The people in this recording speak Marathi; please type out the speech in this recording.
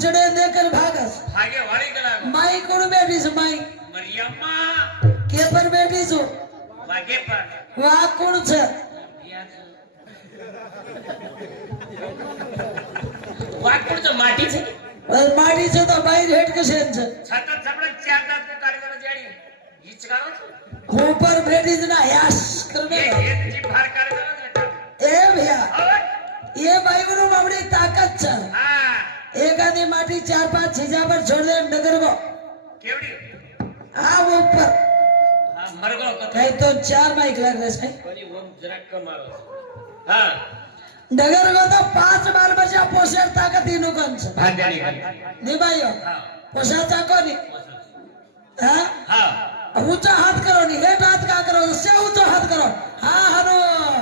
पूछड़े देकर भागस भागे वाली गला माई कोण बैठी छो माई मरियम्मा के पर बैठी छो वागे पर वा कोण छे वाग कोण तो माटी छे माटी छे तो बाहेर हेट कशे छे छाता छपडे चार दात को काढीवर जाडी हीच काढो ऊपर बैठी ज ना यास करबे एक जी भार काढीवर बेटा ए भैया ये बाई गुरु बाबड़ी ताकत छे हां एक आधी माटी 4-5 छीजा पर छोड़ दे डगर को केवडी आ ऊपर हां मरगो कहीं तो 4 बाइक लग रहे है कोनी ओम जरा कम आवे हां डगर को तो 5 बार बचा पोषण ताकत इनो कम छे भाग्यानी नहीं भाइयों हां पोषण ताको नहीं हां हां ऊंचा हाथ करो नहीं लेट हाथ का करो उससे ऊंचा हाथ करो हाँ हनु